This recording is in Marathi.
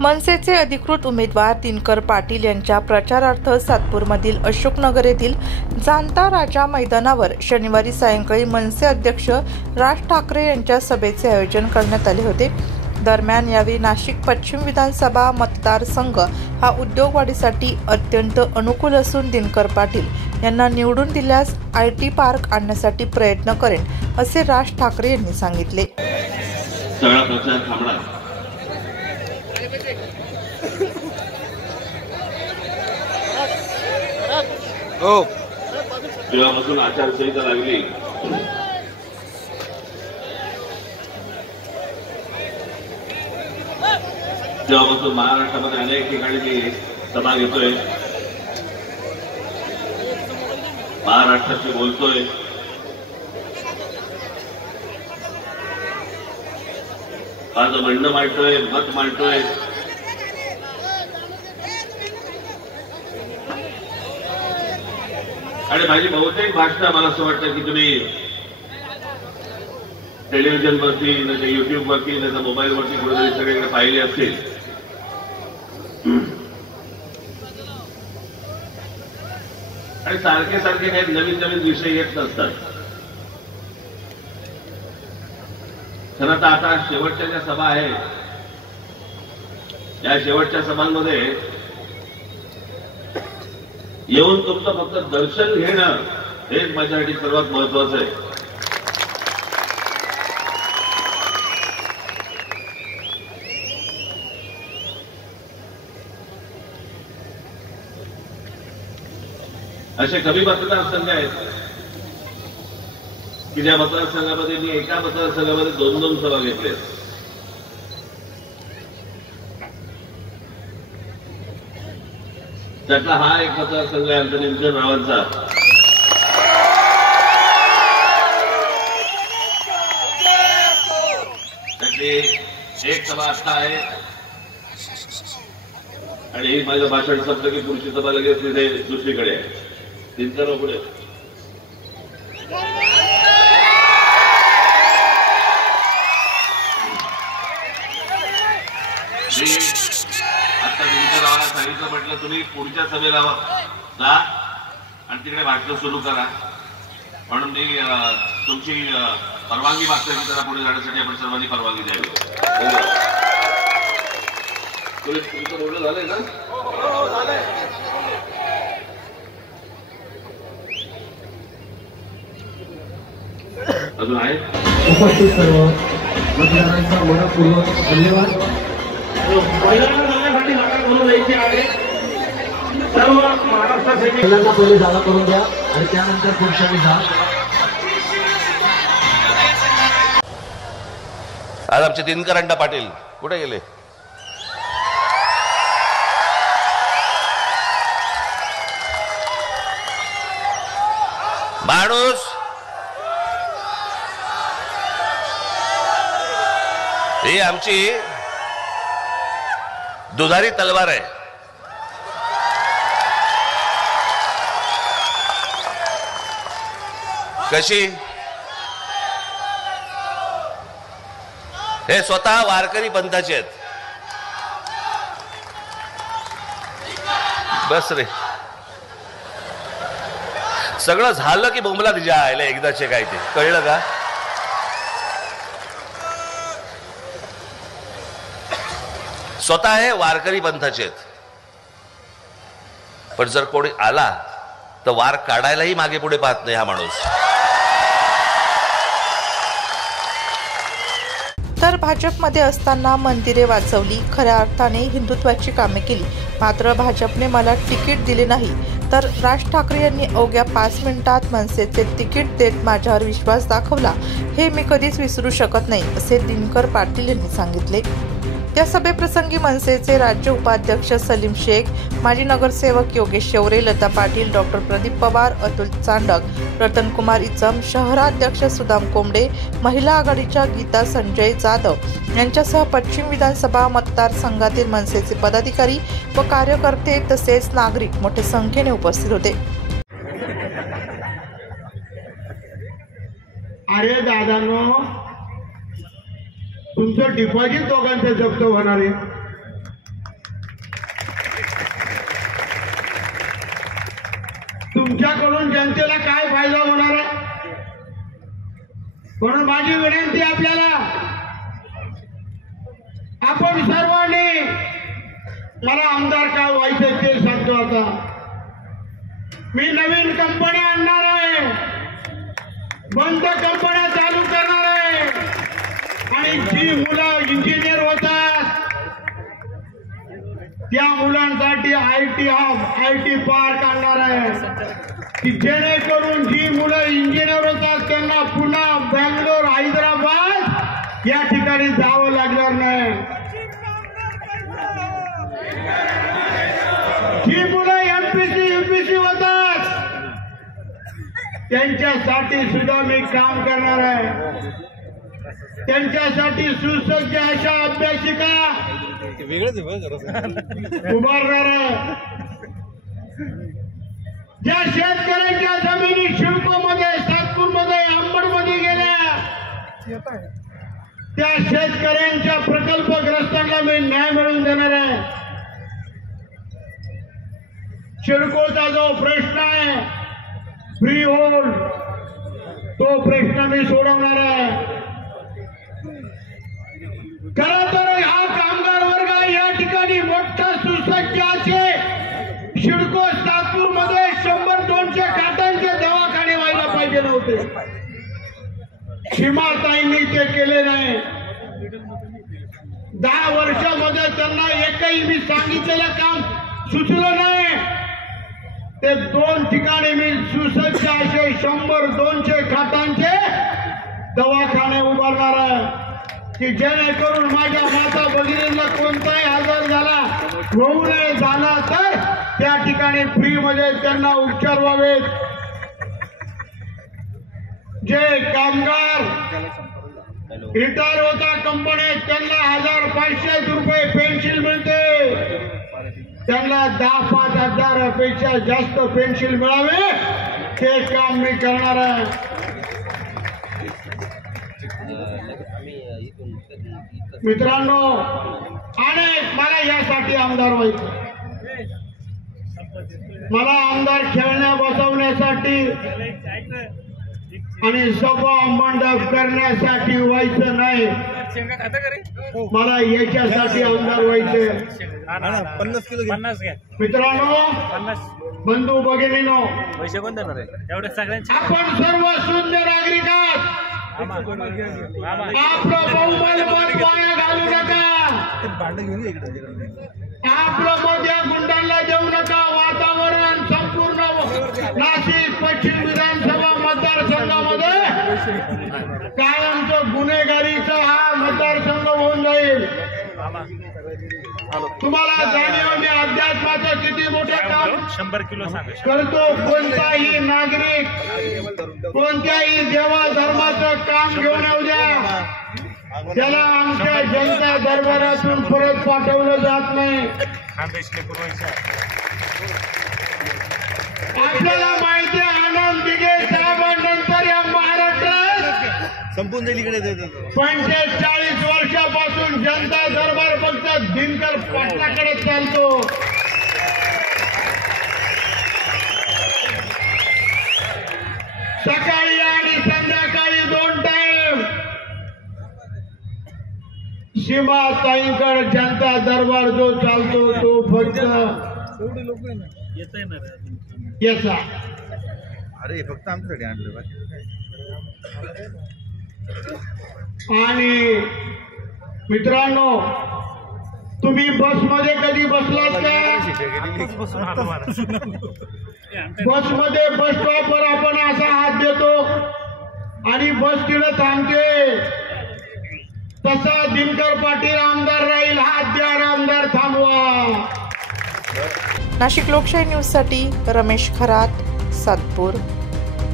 मनसेचे अधिकृत उमेदवार दिनकर पाटील यांच्या प्रचारार्थ सातपूरमधील अशोकनगर येथील जाणता राजा मैदानावर शनिवारी सायंकाळी मनसे अध्यक्ष राज ठाकरे यांच्या सभेचे आयोजन करण्यात आले होते। दरम्यान यावेळी नाशिक पश्चिम विधानसभा मतदारसंघ हा उद्योगवाढीसाठी अत्यंत अनुकूल असून दिनकर पाटील यांना निवडून दिल्यास IT पार्क आणण्यासाठी प्रयत्न करेन असे राज ठाकरे यांनी सांगितले। जेव्हापासून आचारसंहिता लागली तेव्हापासून महाराष्ट्रामध्ये अनेक ठिकाणी मी सभा घेतोय, महाराष्ट्राशी बोलतोय, माझं म्हणणं मांडतोय, मत मांडतोय। आणि माझी बहुतेक भाषणं मला असं वाटतं की तुम्ही टेलिव्हिजनवरती नाही युट्यूबवरती नाही मोबाईलवरती कुठेतरी सगळीकडे पाहिली असतील। आणि सारखे सारखे काही नवीन नवीन विषय येत नसतात। खरं तर आता शेवटच्या ज्या सभा आहेत या शेवटच्या सभांमध्ये येऊन तुमचं फक्त दर्शन घेणं हेच माझ्यासाठी सर्वात महत्वाचं आहे। असे कमी मतदारसंघ आहेत की ज्या मतदारसंघामध्ये मी एका मतदारसंघामध्ये 2-2 सभा घेतल्या। त्यातला हा एक मतदारसंघ आहे आमच्या निमचर रावांचा। त्यातली एक सभा आता आहे आणि माझं भाषण संपलं की पुढची सभा लगेच तिथे दुसरीकडे आहे, दिनकर पुढे। आता दिनकरावाला सांगितलं, म्हटलं तुम्ही पुढच्या सभेला जा आणि तिकडे भाषण सुरू करा, म्हणून मी तुमची परवानगी मागतो की त्याला पुढे जाण्यासाठी आपण सर्वांनी परवानगी द्यावी। तुमचं बोलणं झालंय ना? अजून आहे उपस्थित सर्व मतदारांचा मनपूर्वक धन्यवाद। महिलांना पहिले जागा करून द्या आणि त्यानंतर पुरुषांनी जा। आज आमचे दिनकर अण्णा पाटील कुठे गेले? माणूस ही आमची दुधारी तलवार आहे। कशी? हे स्वतः वारकरी पंथाचे आहेत। बस रे, सगळं झालं की बोंबला तिच्या आयला एकदाचे काय ते कळलं का? स्वतः हे वारकरी पंथाचे आहेत, पण जर कोणी आला तर वार काढायलाही मागे पुढे पाहत नाही हा माणूस। तर भाजपमध्ये असताना मंदिरे वाचवली, खऱ्या अर्थाने हिंदुत्वाची कामे केली, मात्र भाजपने मला तिकीट दिले नाही। तर राज ठाकरे यांनी अवघ्या 5 मिनिटात मनसेचे तिकीट देत माझ्यावर विश्वास दाखवला, हे मी कधीच विसरू शकत नाही असे दिनकर पाटील यांनी सांगितले। या सभेप्रसंगी मनसेचे राज्य उपाध्यक्ष सलीम शेख, माजी नगरसेवक योगेश शेवरे, लता पाटील, डॉक्टर प्रदीप पवार, अतुल चांडक, रतनकुमार इचम, शहराध्यक्ष सुदाम कोंबडे, महिला आघाडीच्या गीता संजय जाधव यांच्यासह पश्चिम विधानसभा मतदारसंघातील मनसेचे पदाधिकारी व कार्यकर्ते तसेच नागरिक मोठ्या संख्येने उपस्थित होते। अरे दादांनो, तुमचं डिपॉझिट दोघांचं जप्त होणार आहे। तुमच्याकडून जनतेला काय फायदा होणार आहे? म्हणून माझी विनंती आपल्याला, आपण सर्वांनी, मला आमदार का व्हायचं ते सांगतो. आता मी नवीन कंपन्या आणणार आहे, बंद कंपन्या चालू करणार आहे, आणि जी मुलं इंजिनियर होतात त्या मुलांसाठी IT हब, IT पार्क आणणार आहे, की जेणेकरून जी मुलं इंजिनियर होतात त्यांना पुन्हा बेंगलोर, हैदराबाद या ठिकाणी जावं लागणार नाही. जी मुलं MPC UPC होतात त्यांच्यासाठी सुद्धा मी काम करणार आहे. त्यांच्यासाठी सुसज्ज अशा अभ्यासिका उभारणार आहे. ज्या शेतकऱ्यांच्या जमिनी शिडकोमध्ये, सातपूरमध्ये, अंबडमध्ये गेल्या त्या शेतकऱ्यांच्या प्रकल्पग्रस्तांना मी न्याय मिळवून देणार आहे. शिडकोचा जो प्रश्न आहे फ्री होल्ड, तो प्रश्न मी सोडवणार आहे. खरं तर हा कामगार वर्ग या ठिकाणी मोठा सुसज्ज असे शिडको सातपूरमध्ये 100-200 खाटांचे दवाखाने व्हायला पाहिजे नव्हते. सीमाताईंनी ते केले नाही. 10 वर्षामध्ये त्यांना एकही मी सांगितलेलं काम सुचलं नाही. ते 2 ठिकाणी मी सुसज्ज असे 100-200 खाटांचे दवाखाने उभारणार आहे, की जेणेकरून माझ्या माता भगिनींना कोणताही आजार झाला, होऊ नये झाला तर त्या ठिकाणी फ्री मध्ये त्यांना उपचार व्हावेत. जे कामगार रिटायर होता कंपनीत त्यांना 1500 रुपये पेन्शन मिळते, त्यांना 10-5 हजारापेक्षा जास्त पेन्शन मिळावे ते काम मी करणार आहे. मित्रांनो, आणि मला यासाठी आमदार व्हायचं, मला आमदार खेळण्या बसवण्यासाठी आणि सभा मंडप करण्यासाठी व्हायचं नाही. मला याच्यासाठी आमदार व्हायचं. मित्रांनो, बंधू भगिनीनो, आपण सर्व शून्य नागरिक आहात. आपलं बहुमत वाया घालू नका. आपलं मत या गुंडांना देऊ नका. वातावरण संपूर्ण नाशिक पश्चिम विधानसभा मतदारसंघामध्ये कायमचं गुन्हेगारीचा हा मतदारसंघ होऊन जाईल. तुम्हाला जाणीव, मी अध्यात्माचं किती मोठं काम 100 किलो करतो. कोणताही नागरिक कोणत्याही देवा धर्माचं काम घेऊन येऊ द्या, त्याला आमच्या जनता दरबारातून परत पाठवलं जात नाही. आपल्याला माहिती आहे, आनंद दिघे साहेबांनंतर या महाराष्ट्रात संपून जाईल इकडे 45 वर्षापासून जनता दरबार फक्त दिनकर पाटलाकडे चालतो. सकाळी आणि संध्याकाळी 2 टाइम सीमाताईंकडे जनता दरबार जो चालतो तो फक्त याचा. अरे फक्त आमच्यासाठी आणलं. आणि मित्रांनो, तुम्ही बसमध्ये कधी बसलात का? बसमध्ये बस स्टॉपवर आपण असा हात देतो आणि बस तिथं थांबते. तसा दिनकर पाटील आमदार राहील. हात द्या, आमदार थांबवा. नाशिक लोकशाही न्यूजसाठी रमेश खरात, सातपूर.